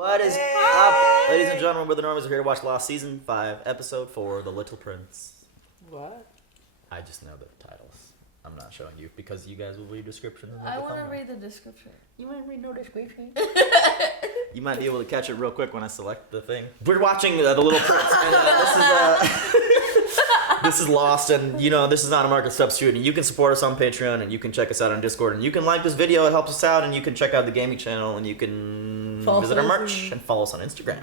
What is up, ladies and gentlemen? We're the Normies. We're here to watch Lost Season 5, Episode 4, The Little Prince. What? I just know the titles. I'm not showing you because you guys will read descriptions. I want to read the description. You want to read no description? You might be able to catch it real quick when I select the thing. We're watching The Little Prince, and this is Lost, and this is not a market substitute, and you can support us on Patreon, and you can check us out on Discord, and you can like this video, it helps us out, and you can check out the gaming channel, and you can visit our merch, and follow us on Instagram.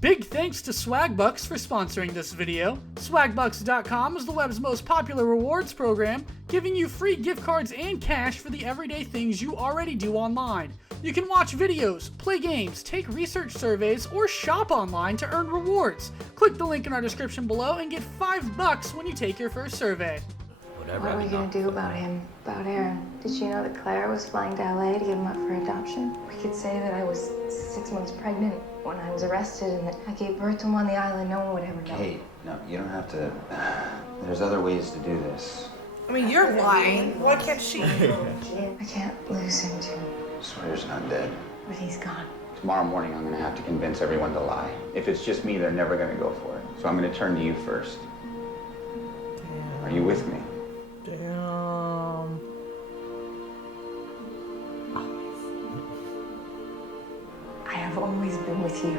Big thanks to Swagbucks for sponsoring this video. Swagbucks.com is the web's most popular rewards program, giving you free gift cards and cash for the everyday things you already do online. You can watch videos, play games, take research surveys, or shop online to earn rewards. Click the link in our description below and get $5 when you take your first survey. Whatever. What are we gonna do about him, about Aaron? Did you know that Claire was flying to LA to give him up for adoption? We could say that I was 6 months pregnant when I was arrested and that I gave birth to him on the island. No one would ever know. Kate, no, you don't have to. There's other ways to do this. I mean, you're lying. Why can't she? I can't lose him too, Sawyer's not dead. but he's gone. Tomorrow morning, I'm gonna have to convince everyone to lie. If it's just me, they're never gonna go for it. So I'm gonna turn to you first. Are you with me? Damn. I have always been with you.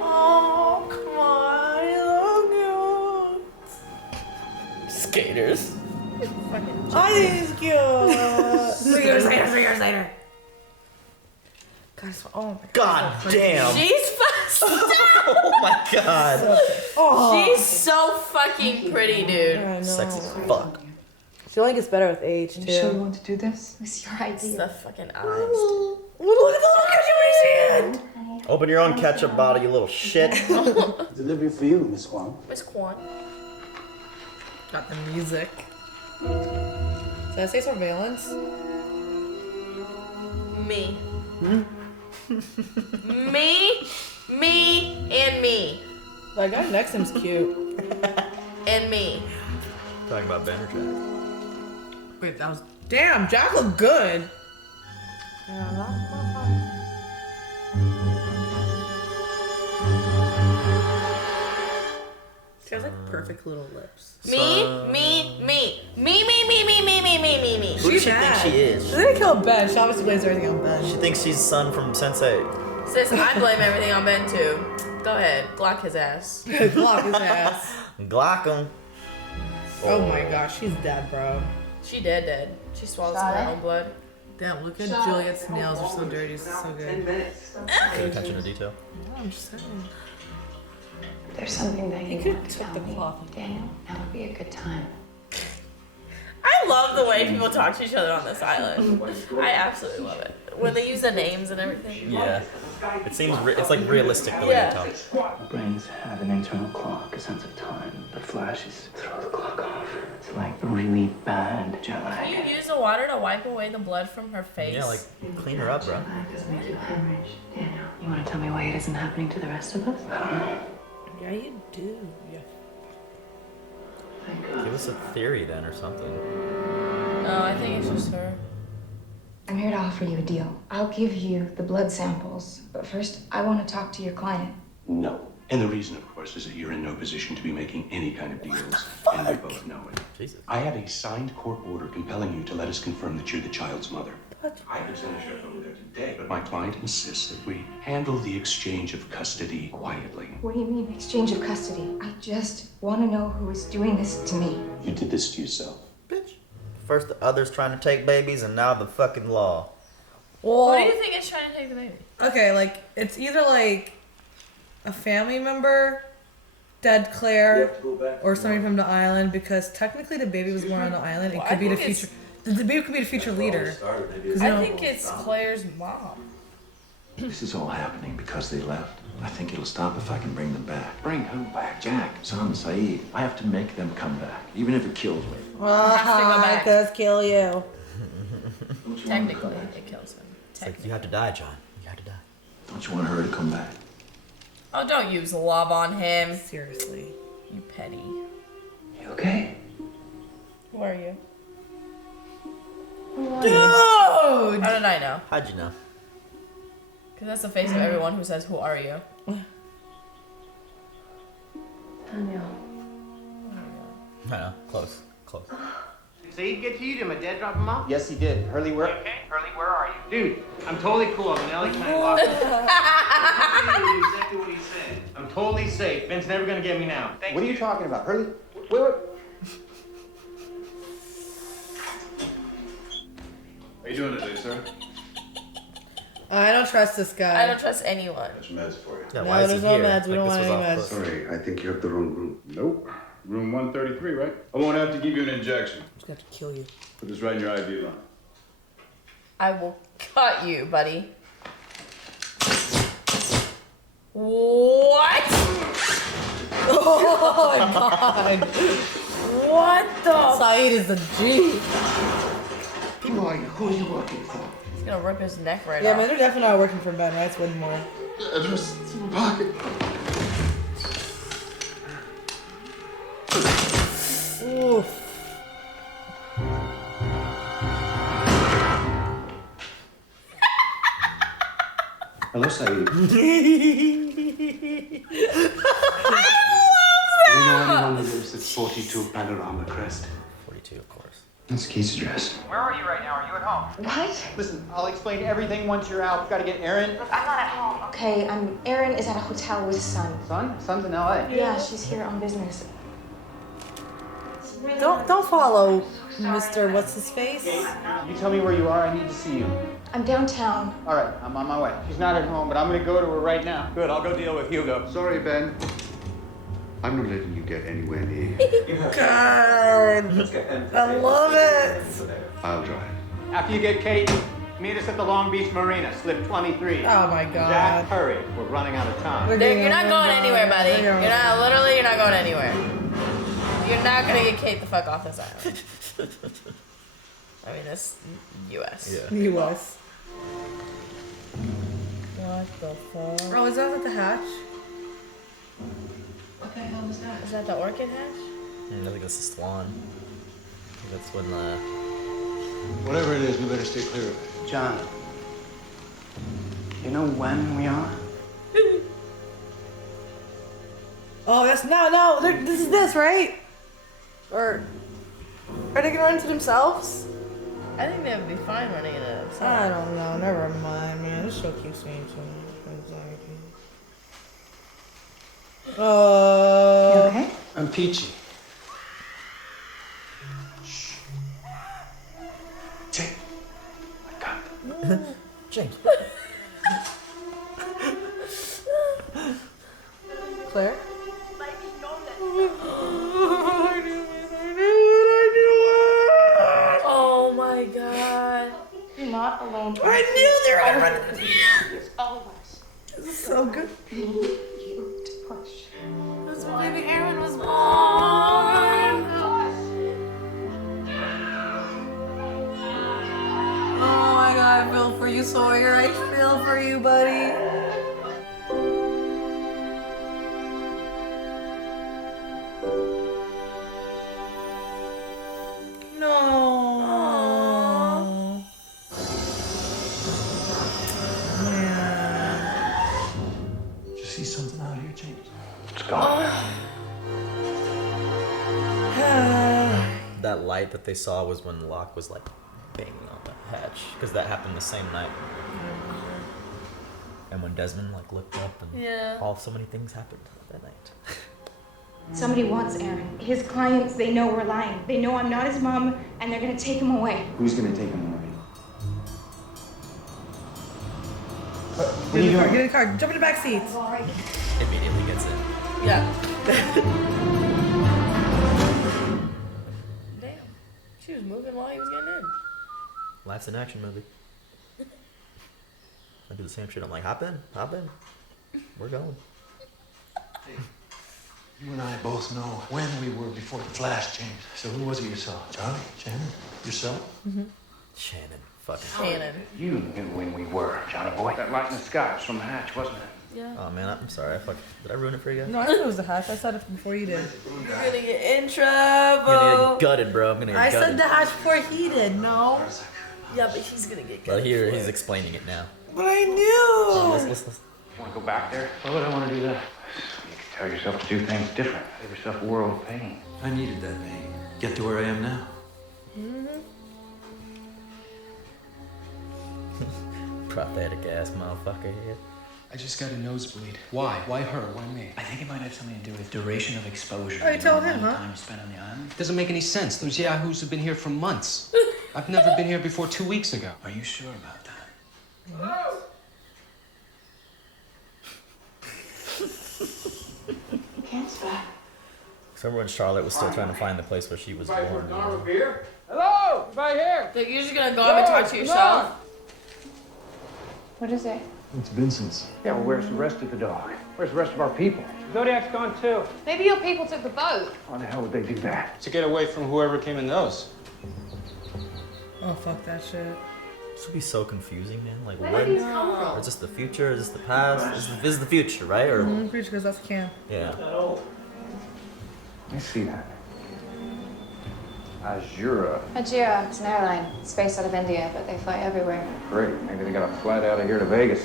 Oh, come on. I love you. Skaters. Fucking I think he's cute. 3 years later, 3 years later. God, oh my God. God damn. She's Oh my god. She's so fucking pretty, dude. I know. Sexy as fuck. She only gets better with age, too. You sure you want to do this? It's your It's the idea. fucking eyes. Look at the little ketchup in his hand. Open your own ketchup bottle, you little shit. Delivery for you, Miss Wong. Miss Quan. Got the music. Did I say surveillance? Me. Me, and me. That guy next to him's cute. And me. Talking about Banner Jack. Wait, that was... Damn, Jack looked good. She has like perfect little lips. Me. Who does she think she is? She's gonna kill Ben. She obviously blames everything on Ben. She thinks she's son from Sensei. Sis, I blame everything on Ben too. Go ahead, Glock his ass. Glock his ass. Glock him. Oh my gosh, she's dead, bro. She dead. She swallowed some of her own blood. Damn, look at Juliet's nails are so dirty. It's so good. Pay attention to detail. Yeah, I'm just saying. There's something that you could want to took tell the me, cloth. Daniel. That would be a good time. I love the way people talk to each other on this island. I absolutely love it. When they use the names and everything. Yeah. It seems it's like realistic the way Yeah. they talk. Brains have an internal clock, a sense of time. The flashes throw the clock off. It's like really bad jet lag. Can you use the water to wipe away the blood from her face? Yeah, like clean her up, bro. Doesn't make you hemorrhage. Daniel, you want to tell me why it isn't happening to the rest of us? I don't know. Yeah, you do. Yeah. Thank God. Give us a theory then or something. No, I think it's just her. I'm here to offer you a deal. I'll give you the blood samples, but first I want to talk to your client. No. And the reason, of course, is that you're in no position to be making any kind of deals, and you both know it. Jesus. I have a signed court order compelling you to let us confirm that you're the child's mother. I could send a sheriff over there today, but my client insists that we handle the exchange of custody quietly. What do you mean, exchange of custody? I just want to know who is doing this to me. You did this to yourself. Bitch. First the others trying to take babies and now the fucking law. Well, What do you think is trying to take the baby? okay, like, it's either like a family member, dead Claire, or somebody from the island, because technically the baby was born on the island. It Well, could I be the think it's- future. The baby could be the future leader. 'Cause, you I know- think it's Claire's mom. This is all happening because they left. I think it'll stop if I can bring them back. Bring who back? Jack, Sam, Saeed. I have to make them come back, even if it kills me. Has to go It back. does kill you. Technically, it kills him. It's like you have to die, John. You have to die. Don't you want her to come back? Oh, don't use love on him. Seriously. You petty. You okay? Who are you? Dude! know? How'd you know? Because that's the face of everyone who says, "Who are you?" Daniel. I know. Close. So he'd get to you, did my dad drop him off? Yes, he did. Hurley, where? Okay, Hurley, where are you? Dude, I'm totally cool. I'm in LA County locked up. Exactly what he said. I'm totally safe. Ben's never gonna get me now. Thanks, What are you dude. talking about? Hurley? Wait. How you doing today, sir? I don't trust this guy. I don't trust anyone. There's meds for you. Yeah, No, why is he there's no here? meds. We don't this want was any off meds. book. Sorry, I think you have the wrong room. Nope. Room 133, right? I won't have to give you an injection. I'm just gonna have to kill you. Put this right in your IV line. I will cut you, buddy. What? Oh my god. What the? Saeed is the G. Who are you? Who are you working for? He's gonna rip his neck right Yeah, off. man, they're definitely not working for Ben, right? It's Widmore. Address in my pocket. Oof. Hello, Saeed. I Do you know anyone who lives at 42 Panorama Crest? 42, of course. That's Keith's address. Where are you right now? Are you at home? What? Listen, I'll explain everything once you're out. Gotta get Erin. Look, I'm not at home. Okay, Erin is at a hotel with Son. Son's in LA. Yeah, she's here on business. Don't follow Mr. What's his face? You tell me where you are. I need to see you. I'm downtown. All right, I'm on my way. She's not at home, but I'm gonna go to her right now. Good, I'll go deal with Hugo. Sorry, Ben. I'm not letting you get anywhere near. God. I love it. I'll drive. After you get Kate, meet us at the Long Beach Marina, slip 23. Oh my god. Jack, hurry. We're running out of time. You're not going anywhere, buddy. You're not going anywhere. You're not gonna get Kate the fuck off this island. I mean, it's U.S. Yeah. U.S. What the fuck? Oh, is that at the hatch? What the hell is that? Is that the orchid hatch? I think that's the swan. I think that's when Whatever it is, we better stay clear of it. John, you know when we are? Oh, that's no. This is this, right? Or are they gonna run to themselves? I think they would be fine running into themselves. I don't know. Never mind, man. This show keeps me too much. You okay? I'm peachy. Jake, I got Jake. Claire? Oh my god. You're not alone. I knew they were gonna run. It's all of us. This is so good. We need you to push. That's when baby Aaron was born. Oh my god, I feel for you, Sawyer. I feel for you, buddy. No. Man. Did you see something out here, James? What's going on? That light that they saw was when Locke was like banging on the hatch, because that happened the same night. And when Desmond like looked up and so many things happened that night. Somebody wants Aaron. His clients, they know we're lying. They know I'm not his mom, and they're gonna take him away. Who's gonna take him away? Get in the car. Get in the car. Jump in the back seat. Immediately gets in. Yeah. Damn. She was moving while he was getting in. Life's an action movie. I do the same shit. I'm like, hop in. We're going. You and I both know when we were before the flash, James. So who was it you saw? Charlie? Shannon? Yourself? Shannon. Fucking. Shannon. You knew when we were, Johnny boy. That light in the sky was from the hatch, wasn't it? Yeah. Oh man, I'm sorry. Did I ruin it for you guys? No, I knew it was the hatch. I said it before you did. You're gonna get in I'm gonna trouble. get gutted, bro. I'm gonna get I gutted. said the hatch before he did. No. Yeah, but he's gonna get But good. here he's explaining it now. But I knew. Listen. Want to go back there? Why would I want to do that? You can tell yourself to do things different. Save yourself a world of pain. I needed that pain. Get to where I am now. Pathetic ass motherfucker here. I just got a nosebleed. Why? Why her? Why me? I think it might have something to do with duration of exposure. Oh, you told him, huh? Time spent on the island. Doesn't make any sense. Those yahoos have been here for months. I've never been here before 2 weeks ago. Are you sure about that? Can't back. Remember when Charlotte was still trying to find the place where she was born? Hello! Everybody here? Like, you're just gonna go up and talk to yourself? What is it? It's Vincent's. Yeah, well, where's the rest of the dog? Where's the rest of our people? Zodiac's gone too. Maybe your people took the boat. Why the hell would they do that? To get away from whoever came in those. Oh, fuck that shit. This would be so confusing, man. Like, Where when? did these come from? Is this the future? Is this the past? This is the future, right? Or Preach because that's camp. yeah. I see that. Azura. Ajira, it's an airline. It's based out of India, but they fly everywhere. Great. Maybe they got a flight out of here to Vegas.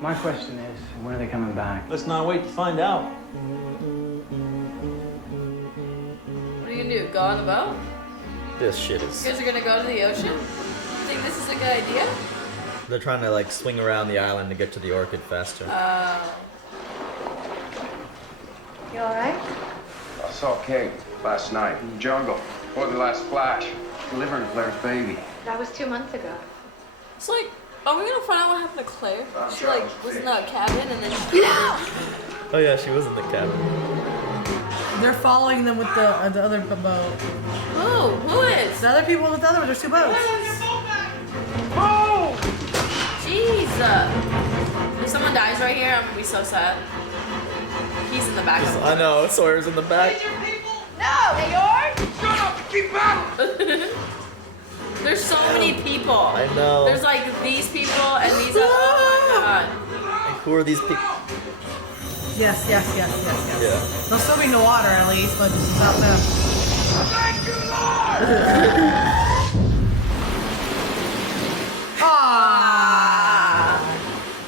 My question is, when are they coming back? Let's not wait to find out. What are you gonna do? Go on the boat? This shit is. You guys are gonna go to the ocean? You think this is a good idea? They're trying to like swing around the island to get to the orchid faster. You alright? I saw Kate last night in the jungle before the last flash, delivering Claire's baby. That was 2 months ago. It's like, are we gonna find out what happened to Claire? She like was in that cabin and then she Oh yeah, she was in the cabin. They're following them with the other boat. Who is? The other people with the other. There's two boats. Oh! Jeez. If someone dies right here, I'm gonna be so sad. He's in the back. I know, Sawyer's in the back. No, they yours? Shut up! Keep battling! There's so many people. I know. There's like these people and these. Oh my god. Like, who are these people? Yes. Yeah. They'll still be in the water at least, but it's not them. Thank you, Lord! Ah!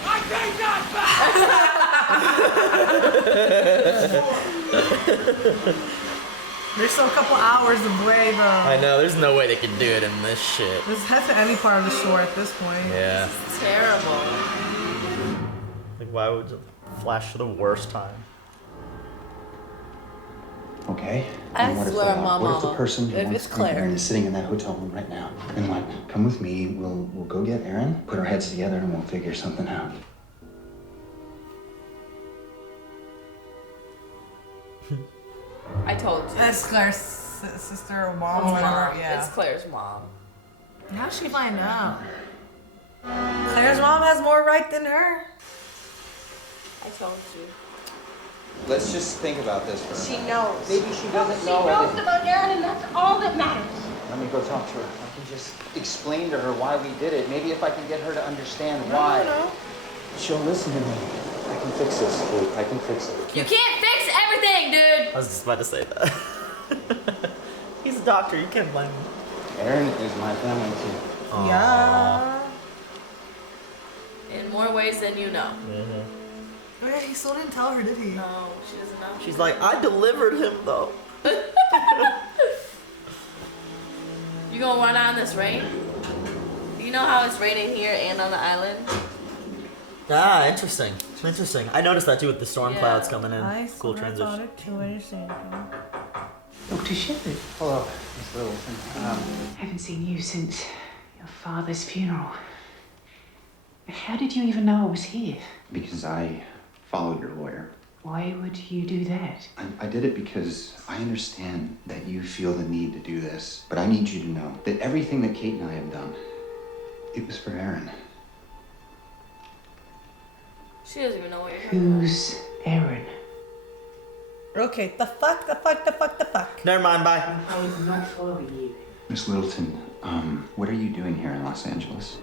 I take that back! There's still a couple hours away though. I know, there's no way they can do it in this shit. This head to any part of the shore at this point. Yeah. It's terrible. Like, why would you flash to the worst time? Okay. I And what if, swear, Mama, what if the person who if wants it's to bring Claire. Aaron is sitting in that hotel room right now? And like, come with me. We'll go get Aaron, put our heads together, and we'll figure something out. I told you. That's Claire's sister or mom or whatever. Yeah. It's Claire's mom. How'd she find out? Claire's mom has more right than her. I told you. Let's just think about this for a She minute. knows. Maybe she doesn't She know knows everything. about Aaron, and that's all that matters. Let me go talk to her. I can just explain to her why we did it. Maybe if I can get her to understand why. No. She'll listen to me. I can fix this, Luke. I can fix it. You can't fix everything, dude. I was just about to say that. He's a doctor, you can't blame him. Aaron is my family too. Yeah. In more ways than you know. Mm-hmm. Oh yeah, he still didn't tell her, did he? No, she doesn't know. She's like, I delivered him though. You gonna run out in this rain? You know how it's raining here and on the island? Ah, interesting. Interesting. I noticed that too with the storm Yeah. clouds coming in. I Cool sort of transition. thought it too. I understand. Dr. Shepard, Hello, Miss Littleton. haven't seen you since your father's funeral. How did you even know I was here? Because I followed your lawyer. Why would you do that? I did it because I understand that you feel the need to do this, but I need you to know that everything that Kate and I have done, it was for Aaron. She doesn't even know what you're talking about. Who's Aaron? Okay, the fuck. Never mind, bye. I was not following you. Miss Littleton, what are you doing here in Los Angeles?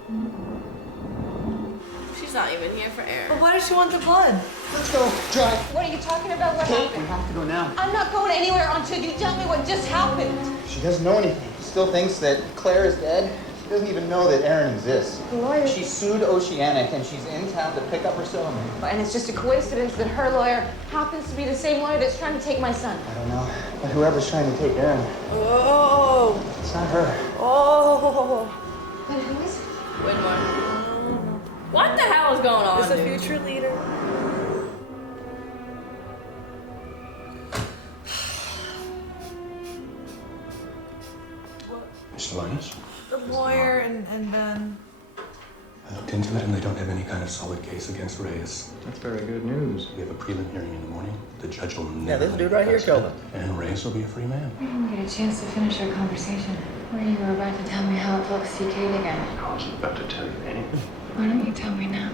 She's not even here for Aaron. But why does she want the blood? Let's go. Drive. What are you talking about? What Kate, happened? we have to go now. I'm not going anywhere until you tell me what just happened. She doesn't know anything. She still thinks that Claire is dead. She doesn't even know that Aaron exists. The lawyer. She sued Oceanic and she's in town to pick up her settlement. And it's just a coincidence that her lawyer happens to be the same lawyer that's trying to take my son. I don't know. But whoever's trying to take Aaron, Oh. it's not her. Oh. Then who is it? Whitmore. What the hell is going on? Is the dude? future leader? Mr. Linus? The lawyer and Ben. I looked into it and they don't have any kind of solid case against Reyes. That's very good news. We have a prelim hearing in the morning. The judge will never Yeah, this let dude it right here pass killed it, him. and Reyes will be a free man. We didn't get a chance to finish our conversation. Were you about to tell me how it felt to see Kate again? I wasn't about to tell you anything. Why don't you tell me now?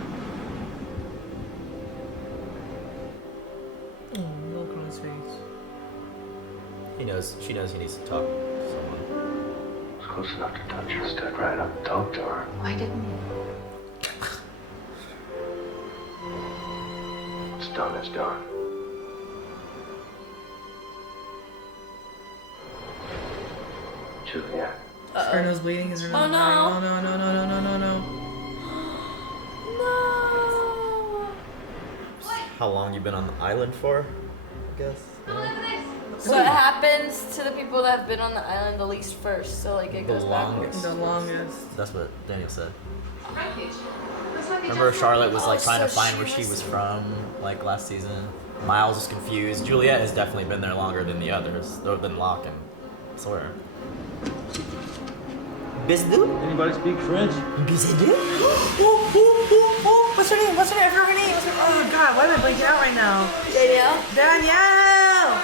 Look on his face. She knows he needs to talk to someone. I was close enough to touch her, stood right up and talked to her. Why didn't you? What's done is done. Juliet. Is her nose bleeding? Is her nose Oh, no. dying? No, no, no, no, no, no, no, no. How long you been on the island for? I guess. So it happens to the people that have been on the island the least first. So like it goes backwards. The longest. That's what Daniel said. Remember Charlotte was like Oh, trying to so find she where she was- was from, like last season. Miles was confused. Juliet has definitely been there longer than the others, other than Locke and Sawyer. Bisdu? Anybody speak French? Bisdu? What's her name? What's her name? I forgot her name. What's her name? Oh god, why am I blanking out right now? Danielle? Danielle!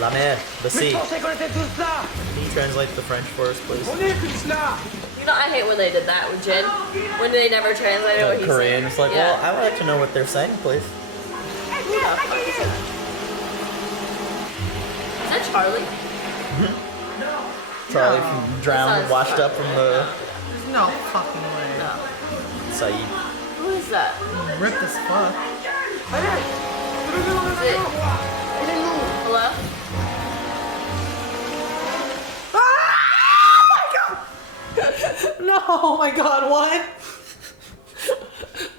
La mer, the sea. Can you translate the French for us, please? You know, I hate when they did that with Jin. When they never translated what he Korean. said. It's like, well, I would like to know what they're saying, please. Is that Charlie? Charlie No. drowned, Sounds washed up from the There's no fucking way. No. Saeed. Who is that? Ripped as fuck. Is it? Hello? No, oh my god, what?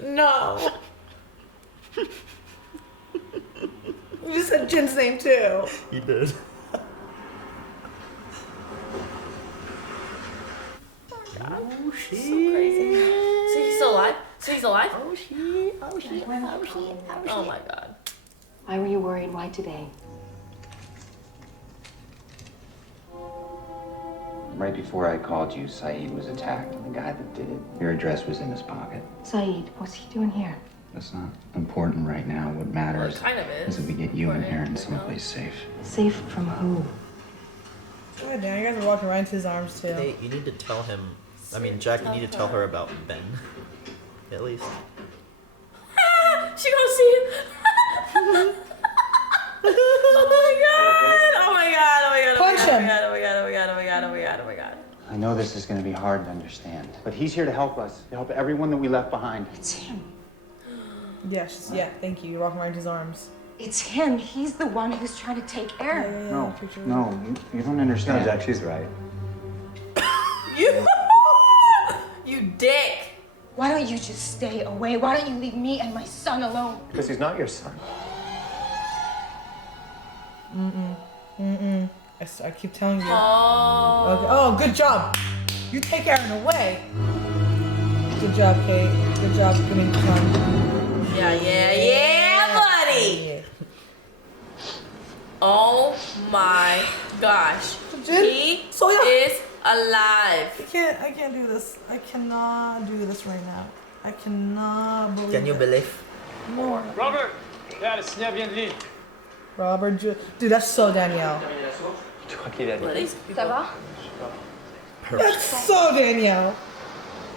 No. You just said Jin's name too. You did. Oh, shit. So crazy. So he's still alive? So he's alive? Oh shit. Oh shit. Oh shit. Oh my god. Why were you worried? Why today? Right before I called you, Saeed was attacked, and the guy that did it, your address was in his pocket. Saeed, what's he doing here? That's not important right now. What matters Well, it kind of is. that we get you and Important, Aaron but no. someplace safe. Safe from who? God damn, you guys are walking right into his arms too. Hey, you need to tell him. I mean, Jack, you need to tell her about Ben. At least. She gonna see him. Oh my god! Oh my god! Oh my god! Punch him. Oh my god! Oh my god! Oh my god! Oh my god! Oh my god! Oh my god! I know this is going to be hard to understand, but he's here to help us, to help everyone that we left behind. It's him. Yeah, thank you. You're walking right into his arms. It's him. He's the one who's trying to take Aaron. No, no, you don't understand. Jack, she's right. You, you dick! Why don't you just stay away? Why don't you leave me and my son alone? Because he's not your son. I keep telling you. Oh. Okay. Oh, good job. You take Aaron away. Good job, Kate. Good job getting fun. Yeah, buddy. Oh my gosh. He is alive. I can't do this. I cannot do this right now. I cannot believe Can you it. believe? No. Robert! Yeah, le signal vient de l'île. Robert, dude, that's so Danielle. Ça va? That's so Danielle.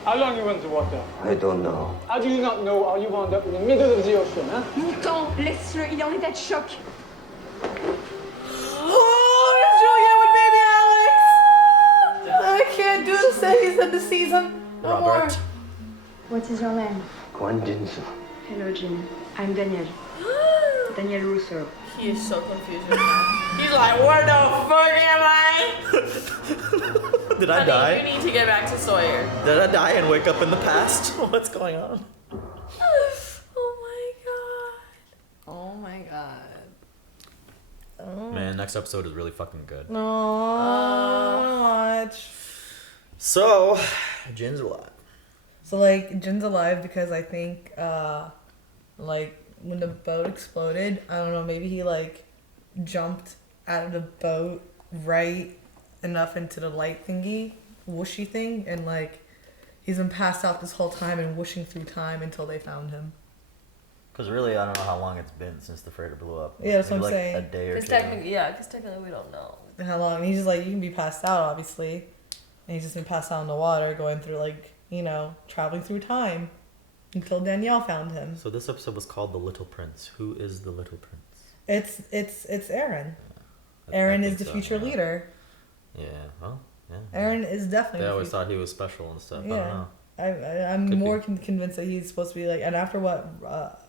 How long you went to water? I don't know. How do you not know how you wound up in the middle of the ocean, huh? Mouton, laisse-le, il est en état de choc. Oh, it's Julia with baby Alex. I can't do this. He's a this season. No more. Robert. What's his real name? Juan Jinso. Hello, Jin. I'm Daniel. Daniel Russo. He is so confused right now. He's like, where the fuck am I? Did I Honey, die? you need to get back to Sawyer. Did I die and wake up in the past? What's going on? Oh my god. Oh. Man, next episode is really fucking good. No, I wanna watch. So, Jin's alive. So like Jin's alive because I think like when the boat exploded, I don't know, maybe he like jumped out of the boat right enough into the light thingy, whooshy thing, and like he's been passed out this whole time and whooshing through time until they found him. Because really, I don't know how long it's been since the freighter blew up. Yeah, that's what I'm Maybe, saying. A day or two. Because technically we don't know. And how long? And he's just like, you can be passed out, obviously. And he's just been passed out in the water, going through like, you know, traveling through time until Danielle found him. So this episode was called The Little Prince. Who is the Little Prince? It's Aaron. Aaron is the future leader. Yeah, well, yeah. Aaron is definitely. They the always future. thought he was special and stuff. Yeah. I don't know. I'm Could more be. convinced that he's supposed to be like, and after what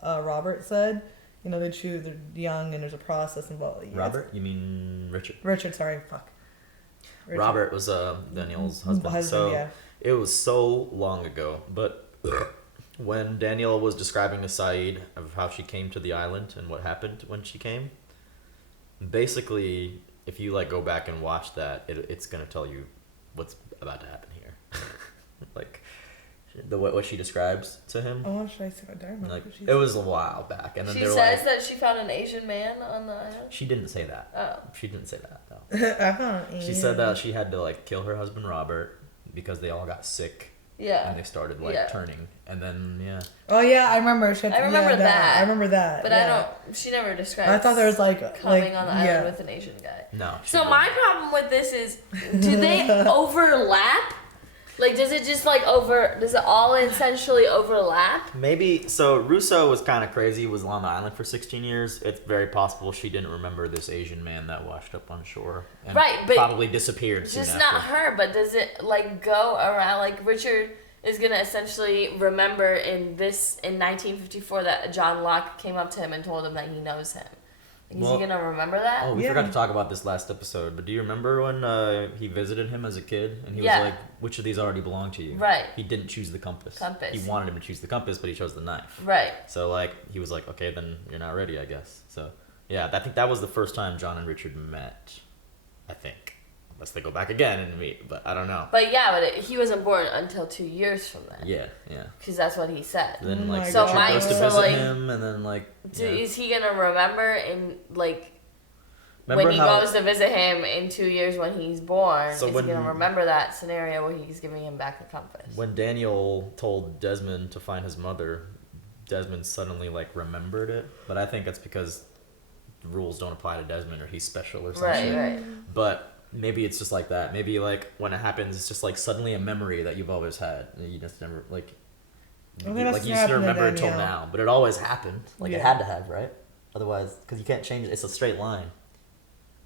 Robert said, you know, they choose, they're young and there's a process involved. Yes. Robert? You mean Richard? Richard, sorry, fuck. Richard. Robert was Daniel's husband. So yeah. it was so long ago, but when Daniel was describing to Saeed of how she came to the island and what happened when she came, basically, if you like go back and watch that, it's gonna tell you what's about to happen here. Like what she describes to him. Oh, should I say what I Like it was a while back, and then She they're says like, that she found an Asian man on the island. she didn't say that. Oh. She didn't say that though. I found She said that she had to like kill her husband Robert because they all got sick. Yeah. And they started like turning, and then yeah. Oh yeah, I remember. I remember that. I remember that. But yeah. she never described. I thought there was like coming on the island yeah. with an Asian guy. No. So my problem with this is, do they overlap? Like, does it just like does it all essentially overlap? Maybe so. Russo was kind of crazy. He was on the island for 16 years. It's very possible she didn't remember this Asian man that washed up on shore and Right, but probably disappeared. Soon Just after. not her, but does it like go around? Like Richard is gonna essentially remember in 1954 that John Locke came up to him and told him that he knows him. Is he gonna remember that? Oh, we forgot to talk about this last episode. But do you remember when he visited him as a kid and he was like, "Which of these already belong to you?" Right. He didn't choose the compass. Compass. He wanted him to choose the compass, but he chose the knife. Right. So like he was like, "Okay, then you're not ready, I guess." So yeah, I think that was the first time John and Richard met. I think. Unless they go back again and meet, but I don't know. But yeah, he wasn't born until 2 years from then. Yeah, yeah. Because that's what he said. And then like so Richard goes to visit him, and then like. Is he gonna remember in like? Remember when he goes to visit him in 2 years when he's born, So is when- he gonna remember that scenario where he's giving him back the compass? When Daniel told Desmond to find his mother, Desmond suddenly like remembered it, but I think that's because the rules don't apply to Desmond or he's special or something. Right, right. But maybe it's just like that. Maybe like when it happens, it's just like suddenly a memory that you've always had, and you just never like. I think Like that's you what just happened to remember it until Danielle. now, but it always happened. Like it Yeah. had to have, right? Otherwise, because you can't change it. It's a straight line.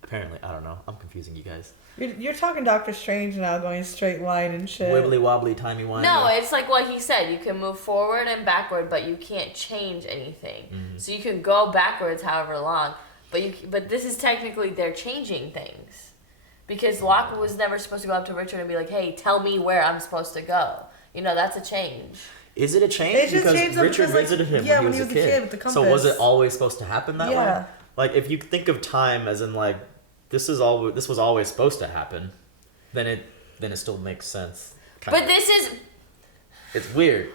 Apparently, I don't know. I'm confusing you guys. You're talking Doctor Strange now, going straight line and shit. Wibbly wobbly, timey wimey. No, it's like what he said. You can move forward and backward, but you can't change anything. Mm-hmm. So you can go backwards however long, but this is technically they're changing things. Because Locke was never supposed to go up to Richard and be like, "Hey, tell me where I'm supposed to go." You know, that's a change. Is it a change? It just Because changed up Richard because, like, visited him yeah, when he was a kid. with the So was it compass. always supposed to happen that way? Yeah. Like if you think of time as in like this was always supposed to happen, then it still makes sense. But this is It's weird.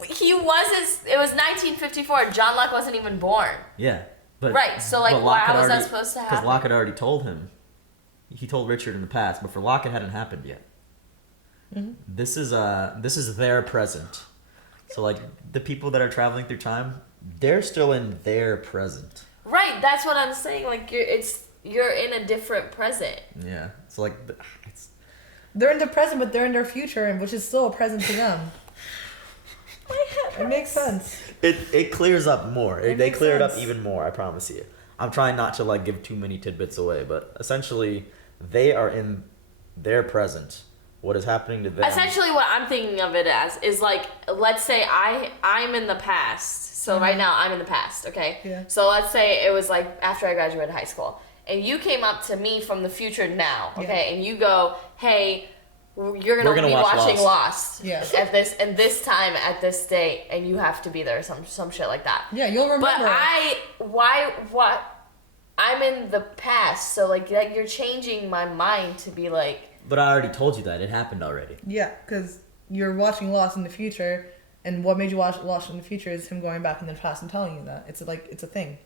it was 1954. John Locke wasn't even born. Yeah. But Right, so, like, but Locke why had was that already- supposed to Because happen? Locke had already told him. He told Richard in the past, but for Locke it hadn't happened yet. Mm-hmm. This is their present. So like the people that are traveling through time, they're still in their present. Right, that's what I'm saying. Like you're in a different present. Yeah. So like it's They're in the present, but they're in their future, and which is still a present to them. It makes sense. It clears up more. It They makes clear it up sense. even more, I promise you. I'm trying not to like give too many tidbits away, but essentially they are in their present what is happening to them. Essentially, what I'm thinking of it as is like, let's say I'm in the past. So right now I'm in the past, okay? Yeah. So let's say it was like after I graduated high school, and you came up to me from the future now, okay? And you go, hey, you're gonna be watching Lost. Yeah. At this time at this date, and you have to be there, some shit like that. Yeah, you'll remember. But I'm in the past, so like you're changing my mind to be like. But I already told you that it happened already. Yeah, because you're watching Lost in the future, and what made you watch Lost in the future is him going back in the past and telling you that. It's a thing.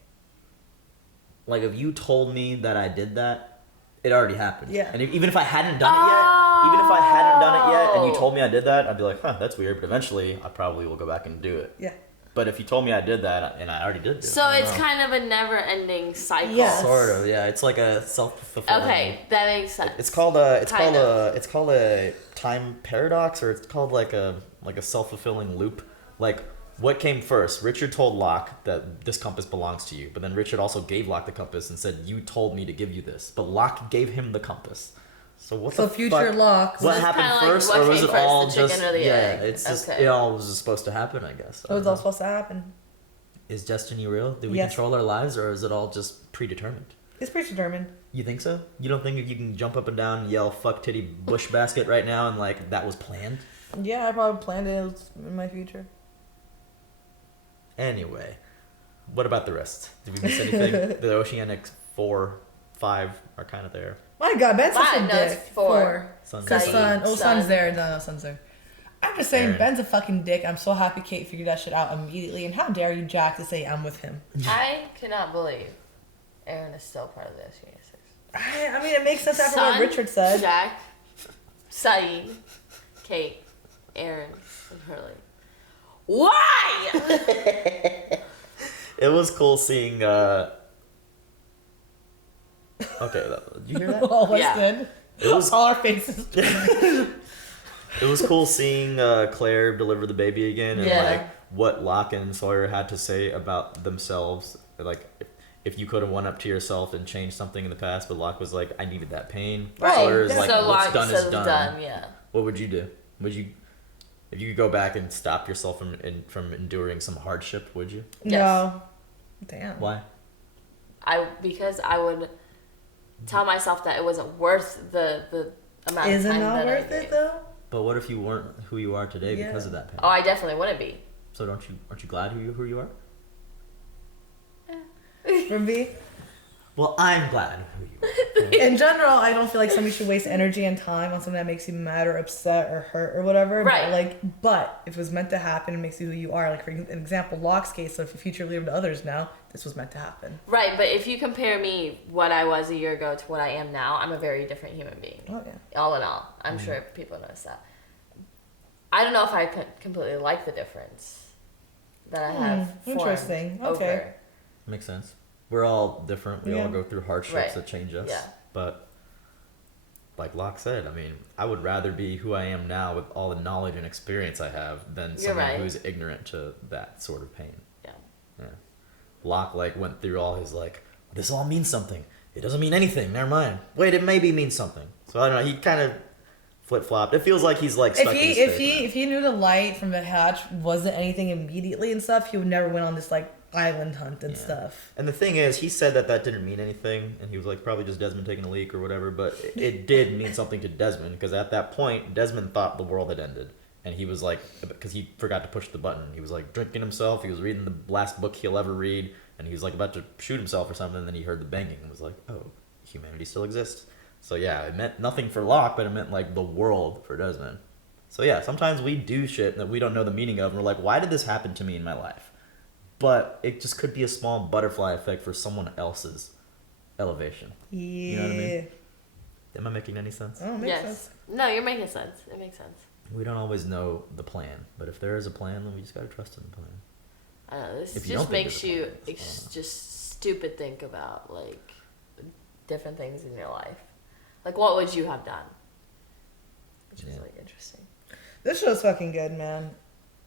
Like if you told me that I did that, it already happened. Yeah. And even if I hadn't done it yet, and you told me I did that, I'd be like, huh, that's weird. But eventually, I probably will go back and do it. Yeah. But if you told me I did that and I already did it. So it's kind of a never-ending cycle. Yes. Sort of, yeah. It's like a self-fulfilling. Okay, that makes sense. It's called a time paradox, or it's called like a self-fulfilling loop. Like, what came first? Richard told Locke that this compass belongs to you, but then Richard also gave Locke the compass and said, you told me to give you this. But Locke gave him the compass. So what the future fuck? Locke. What happened first, or was it all just it's just it all was just supposed to happen, I guess. It was all supposed to happen. Is destiny real? Do we Yes. control our lives, or is it all just predetermined? It's predetermined. You think so? You don't think you can jump up and down and yell "fuck titty bush basket" right now and like that was planned? Yeah, I probably planned it in my future. Anyway, what about the rest? Did we miss anything? The Oceanic 4, 5 are kind of there. My God, Ben's such a No, dick. it's 4. Sun's Sun's there. No, Sun's there. I'm just saying, Aaron. Ben's a fucking dick. I'm so happy Kate figured that shit out immediately. And how dare you, Jack, to say I'm with him? I cannot believe Aaron is still part of the Oceanic 6. I mean, it makes sense after what Richard said. Jack, Saeed, Kate, Aaron, and Hurley. Why? It was cool seeing. Okay, did you hear that? All listened. It was all our faces. It was cool seeing Claire deliver the baby again, and like what Locke and Sawyer had to say about themselves. Like, if you could have went up to yourself and changed something in the past, but Locke was like, "I needed that pain." Right. Sawyer's like, So "What's Locke done is says done." Yeah. What would you do? Would you, if you could go back and stop yourself from enduring some hardship? Would you? No. Damn. Why? Because I would tell myself that it wasn't worth the amount Is of it time not that worth I it gave. though? But what if you weren't who you are today because of that pain? Oh, I definitely wouldn't be. So aren't you glad who you are? From B? Well, I'm glad who you are. In general, I don't feel like somebody should waste energy and time on something that makes you mad or upset or hurt or whatever. Right. But if it was meant to happen, it makes you who you are. Like, for an example, Locke's case, so if you future leave to others now, this was meant to happen. Right, but if you compare me, what I was a year ago, to what I am now, I'm a very different human being. Oh, yeah. All in all. I'm sure people notice that. I don't know if I could completely like the difference that I have formed interesting. Okay. over. Makes sense. We're all different. We all go through hardships Right. that change us. Yeah. But like Locke said, I mean, I would rather be who I am now with all the knowledge and experience I have than You're someone right. who's ignorant to that sort of pain. Yeah. Locke like went through all his like, this all means something. It doesn't mean anything. Never mind. Wait, it maybe means something. So I don't know. He kind of flip flopped. It feels like he's like stuck in his If he knew the light from the hatch wasn't anything immediately and stuff, he would never went on this like island hunt and stuff. And the thing is, he said that didn't mean anything, and he was like, probably just Desmond taking a leak or whatever, but it did mean something to Desmond, because at that point, Desmond thought the world had ended. And he was like, because he forgot to push the button, he was like drinking himself, he was reading the last book he'll ever read, and he was like about to shoot himself or something, and then he heard the banging and was like, oh, humanity still exists. So yeah, it meant nothing for Locke, but it meant like the world for Desmond. So yeah, sometimes we do shit that we don't know the meaning of, and we're like, why did this happen to me in my life? But it just could be a small butterfly effect for someone else's elevation. Yeah. You know what I mean? Am I making any sense? Oh, makes sense. No, you're making sense. It makes sense. We don't always know the plan, but if there is a plan, then we just gotta trust in the plan. I don't know. This If you just don't think makes there's a you plan, it's just stupid think about like different things in your life. Like, what would you have done? Which is like interesting. This show's fucking good, man.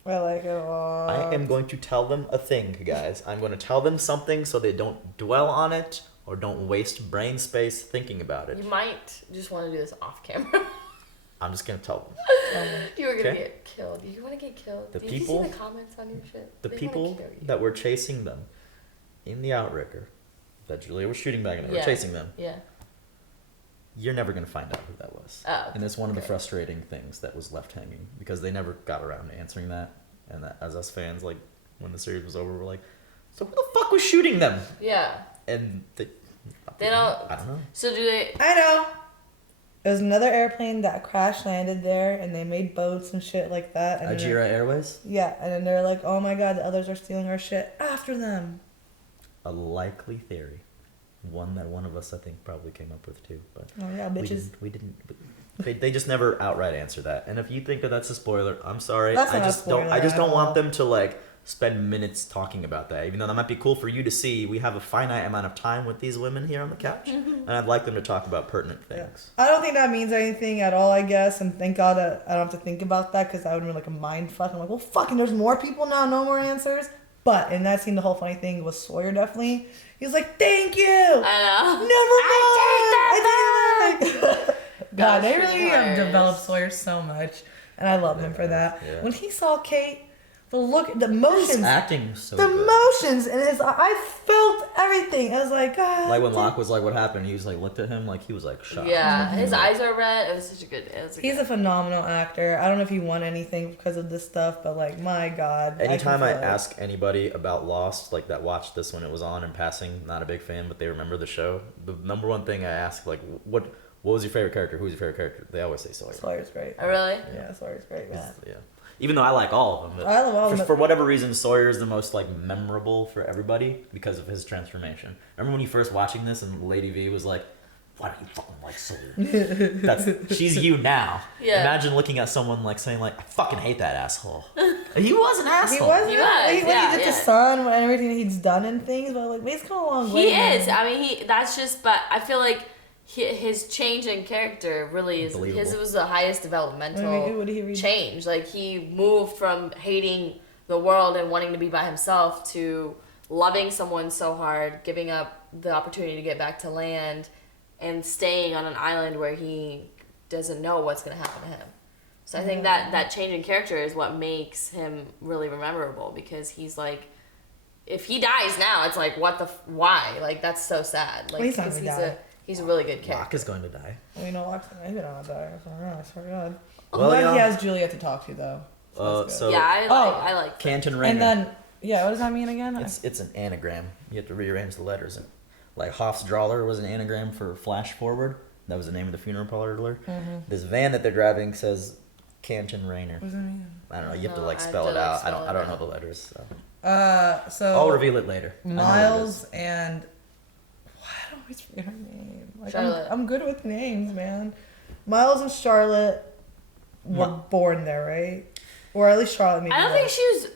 I like it a lot. I am going to tell them a thing, guys. I'm going to tell them something so they don't dwell on it or don't waste brain space thinking about it. You might just want to do this off camera. I'm just gonna tell them. You were gonna Okay. get killed. You want to get killed. The Did people- you see the comments on your shit? The They wanna people kill you. that were chasing them in the outrigger, that Julia was shooting back and they were chasing them. Yeah. You're never gonna find out who that was. Oh, okay. And it's one of the frustrating things that was left hanging because they never got around to answering that. And that, as us fans, like when the series was over, we're like, so who the fuck was shooting them? Yeah. And They don't. I don't know. So do they? I know. It was another airplane that crash landed there, and they made boats and shit like that. And then Ajira Airways? yeah, and then they're like, "Oh my god, the others are stealing our shit after them." A likely theory. One that one of us, I think, probably came up with too. But Oh yeah, bitches. we didn't. They just never outright answer that. And if you think that that's a spoiler, I'm sorry. That's I not a just don't. spoiler I just at don't want all. them to like spend minutes talking about that. Even though that might be cool for you to see, we have a finite amount of time with these women here on the couch, and I'd like them to talk about pertinent things. I don't think that means anything at all, I guess, and thank God that I don't have to think about that because that would be like a mind fuck. I'm like, well, fucking, there's more people now, no more answers. But in that scene, the whole funny thing was Sawyer definitely. He was like, "Thank you." I Never mind. I take that back. God, they That's really have hilarious. developed Sawyer so much, and I love him for that. Yeah. When he saw Kate, the look, the motions, His acting was so the good. motions in his, I felt everything. I was like, God. Like when Locke was like, "What happened?" He was like, looked at him like he was like shocked. Yeah, his eyes are red. It was such a good. It was a He's a phenomenal actor. I don't know if he won anything because of this stuff, but like, my God. Anytime I can feel it. ask anybody about Lost, like that watched this when it was on in passing, not a big fan, but they remember the show, the number one thing I ask, like, what was your favorite character? Who's your favorite character? They always say Sawyer. Sawyer's great. Oh, really? Yeah, Sawyer's great, man. Yeah. Even though I like all of them. But I love all of them. For whatever reason, Sawyer is the most like memorable for everybody because of his transformation. Remember when you first watching this and Lady V was like, "Why don't you fucking like Sawyer?" She's you now. Yeah. Imagine looking at someone like saying like, "I fucking hate that asshole." He was an asshole. He was. He was, When he yeah, did yeah. the sun and everything he's done and things, but like, he's come a long way. He is. man. I mean, that's just. But I feel like his change in character really is. Believable. His was the highest developmental What did he read? change. Like he moved from hating the world and wanting to be by himself to loving someone so hard, giving up the opportunity to get back to land, and staying on an island where he doesn't know what's going to happen to him. So I think that change in character is what makes him really memorable because he's like, if he dies now, it's like, why? Like, that's so sad. Like, Well, he's not 'cause gonna die. He's a really good character. Locke is going to die. Well, you know, Locke's maybe not die. I swear to God. I'm Well, glad he yeah. has Juliet to talk to though. So Yeah, I like Canton Rainer. And then, yeah, what does that mean again? It's an anagram. You have to rearrange the letters. Like Hofsdraller was an anagram for flash forward. That was the name of the funeral parlor. Mhm. This van that they're driving says Canton Rainer. What does that mean? I don't know. You have to No, like I have spell to, it like, out. spell I don't it know out. the letters. So. So I'll reveal it later. I know what it Miles is. and why do I always forget her name? Like Charlotte. I'm good with names, man. Miles and Charlotte were born there, right? Or at least Charlotte maybe. I don't was. think she was.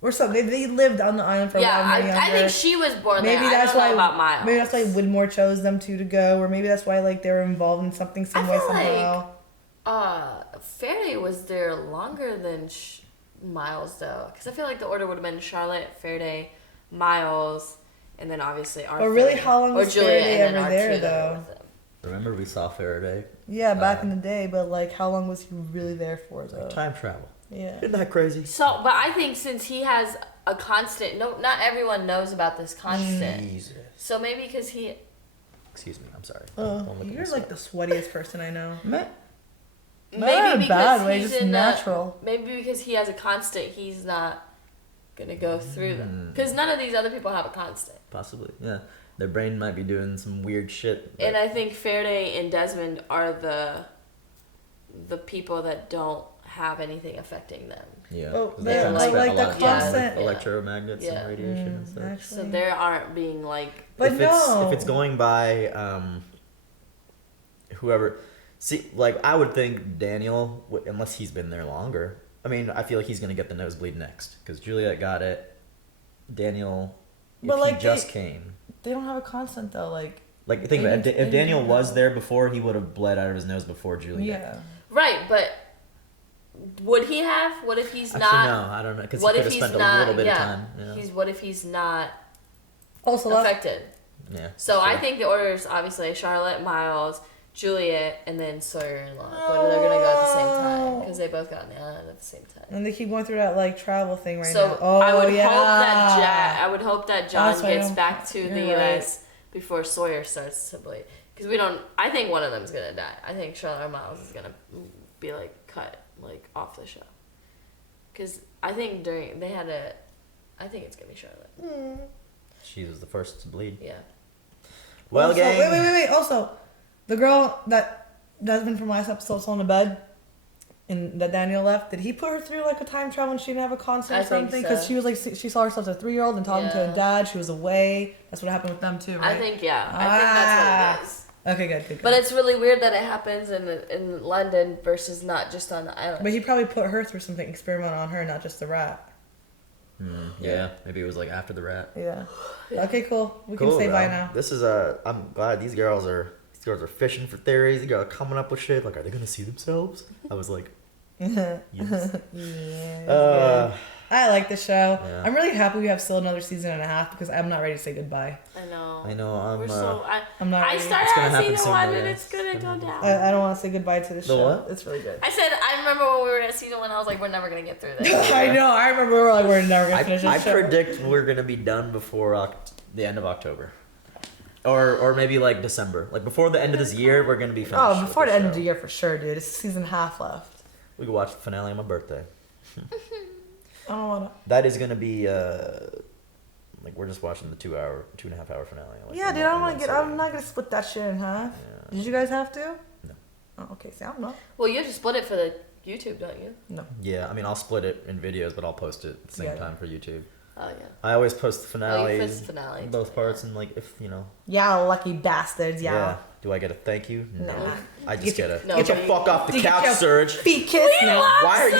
Or something. They lived on the island for a while. Yeah, when they were I think younger. she was born Maybe there. I that's don't know why about Miles. Maybe that's why Widmore chose them two to go, or maybe that's why like they were involved in something some way feel like- somehow. Faraday was there longer than Miles though, because I feel like the order would have been Charlotte, Faraday, Miles, and then obviously Arthur. But really, how long or was Julia, Faraday and then ever there Arthur though? with him. Remember we saw Faraday? Yeah, back in the day, but like how long was he really there for though? Time travel. Yeah. Isn't that crazy? So, but I think since he has a constant, not everyone knows about this constant. Jesus. So maybe because he. Excuse me. I'm sorry. Don't look at You're me so. like the sweatiest person I know. Not in Maybe a because bad way, he's just in natural. maybe because he has a constant, he's not gonna go through them. Mm. Because none of these other people have a constant. Possibly. Yeah. Their brain might be doing some weird shit. And I think Faraday and Desmond are the people that don't have anything affecting them. Yeah. Oh, 'cause they're can like- spend like a the lot of time with constant- electromagnets Yeah. and radiation and stuff. Actually. So they aren't being like. But if it's going by whoever, see, like I would think Daniel, unless he's been there longer. I mean, I feel like he's gonna get the nosebleed next because Juliet got it. Daniel, if But, like, he just they- came. They don't have a constant though, like. Think about it. If Daniel anything was else. there before, he would have bled out of his nose before Juliet. Yeah. Right, but would he have? What if he's Actually, not? no, I don't know because he What could if have he's spent not? a little bit yeah. of time. Yeah. What if he's not Also, affected? Yeah. So I sure. think the order is obviously Charlotte, Miles, Juliet and then Sawyer and Locke, but they're gonna go at the same time because they both got on the island at the same time. And they keep going through that like travel thing right So now. Oh, I would yeah. hope that John That's why gets back to the right. U.S. before Sawyer starts to bleed. Because we don't. I think one of them's gonna die. I think Charlotte or Miles is gonna be like cut like off the show. Because I think they had a. I think it's gonna be Charlotte. She was the first to bleed. Yeah. Well, also, gang. Wait. Also, the girl that Desmond from last episode saw in the bed, and that Daniel left. Did he put her through like a time travel when she didn't have a concert I or think something? Because so. she was like she saw herself as a 3-year-old and talking to her dad. She was away. That's what happened with them too, right? I think I think that's what it is. Okay, good. But it's really weird that it happens in London versus not just on the island. But he probably put her through something experiment on her, not just the rat. Yeah, maybe it was like after the rat. Yeah. Okay, cool. We Cool, can say bro. bye now. This is I'm glad these girls are fishing for theories. These girls are coming up with shit. Like, are they gonna see themselves? I was like, yes. Yeah. I like the show. Yeah. I'm really happy we have still another season and a half because I'm not ready to say goodbye. I know. I'm not I ready. started It's gonna on happen season soon, 1 though, and yeah. it's gonna go down. I don't want to say goodbye to the show. what? It's really good. I said I remember when we were at season 1. I was like, we're never gonna get through this. I know. I remember we were like, we're never gonna finish I this show. predict we're gonna be done before the end of October, or maybe like December. Like before the end of this year, we're gonna be finished. Oh, before with the end of show. the year for sure, dude. It's season half left. We could watch the finale on my birthday. I don't wanna. That is gonna be like we're just watching the 2.5 hour finale. Like, Yeah, dude. I don't want to get. I'm not gonna split that shit in half. Yeah. Did you guys have to? No. Oh, okay. See, I'm not. Well, you have to split it for the YouTube, don't you? No. Yeah, I mean I'll split it in videos, but I'll post it at the same Yeah. time for YouTube. Oh yeah. I always post the finale, post the finale both too, parts, and like if you know. Yeah, lucky bastards. Yeah. Do I get a thank you? No. Nah. I just get a No, get your but fuck off the You get couch, your Surge. Feet kiss. No. Why are you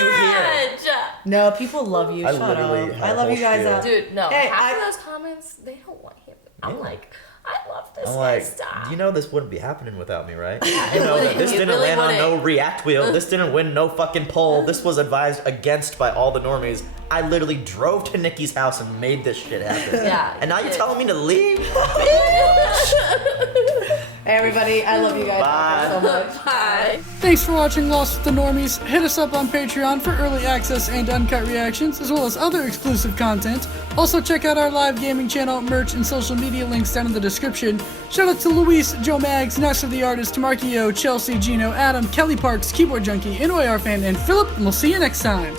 here? No, people love you. I Shut literally up. had I a love whole you guys. spiel. Dude, no. Hey, half of those comments, they don't want him. I'm Yeah. like, I love this I'm guy. like, Stop. you know this wouldn't be happening without me, right? Yeah, You it know that wouldn't. this It didn't really land on no wouldn't. react wheel. This didn't win no fucking poll. This was advised against by all the normies. I literally drove to Nikki's house and made this shit happen. Yeah, And now you you're did. telling me to leave? Hey, everybody. I love you guys Bye. so much. Bye. Thanks for watching Lost with the Normies. Hit us up on Patreon for early access and uncut reactions, as well as other exclusive content. Also check out our live gaming channel, merch, and social media links down in the description. Shout out to Luis, Joe Maggs, Nasser the Artist, Markio, Chelsea, Gino, Adam, Kelly Parks, Keyboard Junkie, NOAR Fan, and Philip, and we'll see you next time.